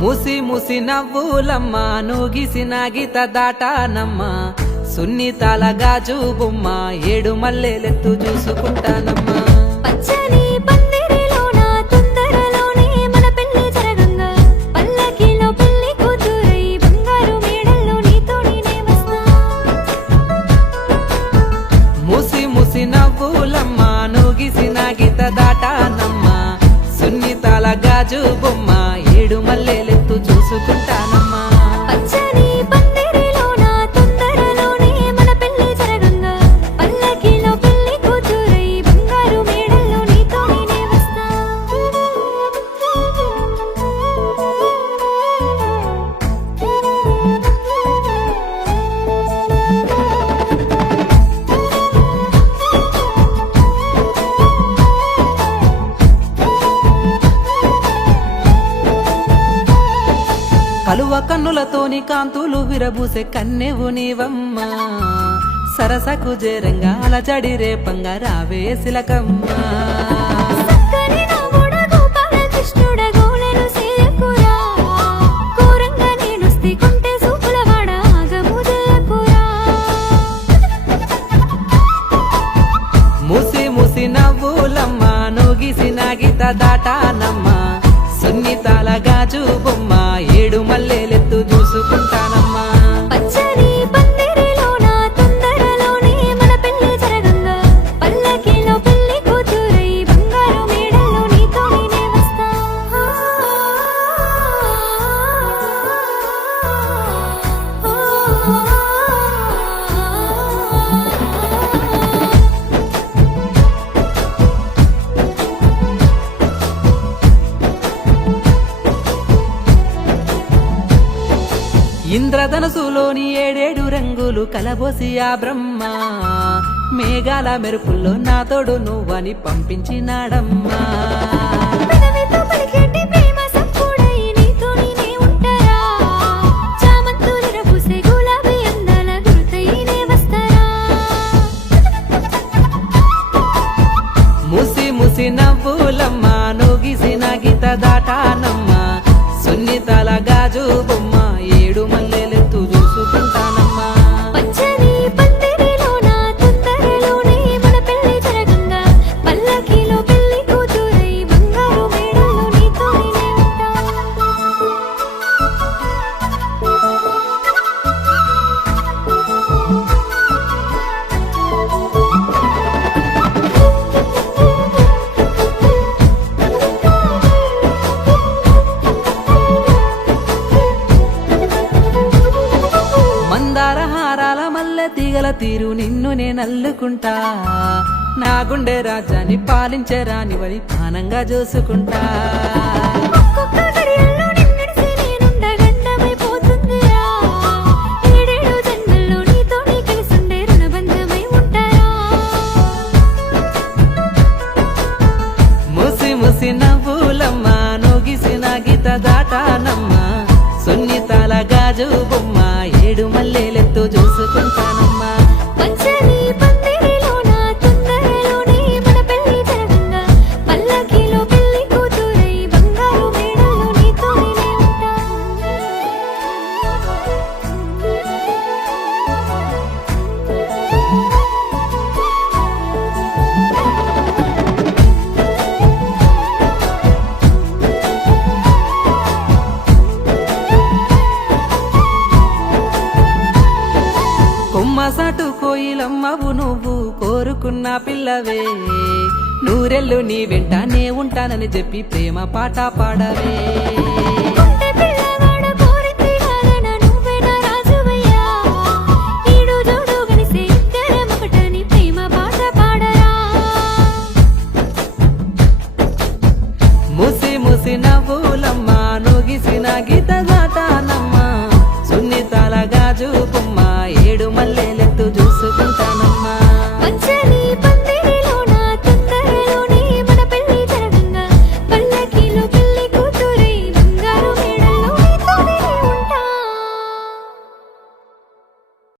ముసి ముసి నవ్వులమ్మ నూగిసిన గీత దాటానమ్మ సున్నితాల గాజు బొమ్మ ఏడు మల్లెలెత్తు చూసుకుంటానమ్మా పచ్చని పందిరిలోన తొందరలోనే మన పెళ్లి జరగంగా పల్లకిలో పెళ్లి కూతురై బంగారు మేడల్లో నీతో నేనే వస్తా ముసి ముసి నవ్వులమ్మ నూగిసిన గీత దాటానమ్మ సున్నితాల గాజు బొమ్మ ఏడు మల్లెలెత్తు చూసుకుంటానమ్మా పచ్చని పందిరిలోన తొందరలోనే మన పెళ్లి జరగంగా పల్లకిలో పెళ్లి కూతురై బంగారు మేడల్లో నీతో నేనే వస్తా కలువ కన్నులతోని కాంతులు విరబూసే కన్నెవు నీవమ్మా సరసకు జేరంగా అలజడి రేపంగా రావే సిలకమ్మా చక్కని నవ్వుడ గోపాల కృష్ణుడ గోలెను సేయకురా కోరంగా నేనొస్తే కొంటె సూపులవాడ ఆగము జయకురా ముసి ముసి నవ్వులమ్మ నూగిసిన గీత దాటానమ్మ సున్నితాల గాజు బొమ్మ ఏడు మల్లెలెత్తు చూసుకుంటానమ్మా పచ్చని పందిరిలోన తొందరలోనే మన పెళ్లి జరగంగా పల్లకిలో పెళ్లి కూతురై బంగారు మేడల్లో నీతో నేనే వస్తా ఇంద్రధనసులోని ఏడేడు రంగులు కలబోసి ఆ బ్రహ్మ మేఘాల మెరుపుల్లో నా తోడు నువ్వని పంపించినాడమ్మా పెదవితో పలికేటి ప్రేమ సంపూడై నీతో నేనే ఉంటారా చామంతులు రబూసే గులాబీ అందాల గురుతై నే వస్తారా ముసి ముసి నవ్వులమ్మ నూగిసిన గీత దాటానమ్మ సున్నితాల గాజు బొమ్మ ఏడు మల్లెలెత్తు చూసుకుంటానమ్మా పచ్చని పందిరిలోన తొందరలోనే మన పెళ్లి జరగంగా పల్లకిలో పెళ్లి కూతురై బంగారు మేడల్లో నీతో నేనే ఉంటా మందార హారాల మల్లె తీగల తీరు నిన్ను నేనల్లుకుంటా నా గుండె రాజ్యాన్ని పాలించే రానివని పానంగా చూసుకుంటా ఒక్కొక్క గడియల్లో నిన్నడిసి నేనుండ గండమైపోతుందిరా ఏడేడు జన్మల్లో నీతోనే కలిసుండే రుణబంధమై ఉంటారా ముసి ముసి నవ్వులమ్మ నూగిసిన గీత దాటానమ్మ సున్నితాల గాజు బొమ్మ ఏడు మల్లెలెత్తు చూసుకుంటానమ్మా పచ్చని పందిరిలోన తొందరలోనే మన పెళ్లి జరగంగా పల్లకిలో పెళ్లి కూతురై బంగారు మేడల్లో నీతో నేనే ఉంటా కొమ్మసాటు కోయిలమ్మవు నువ్వు కోరుకున్న పిల్లవే నూరెళ్ళు నీ వెంట నే ఉంటానని చెప్పి ప్రేమ పాట పాడవే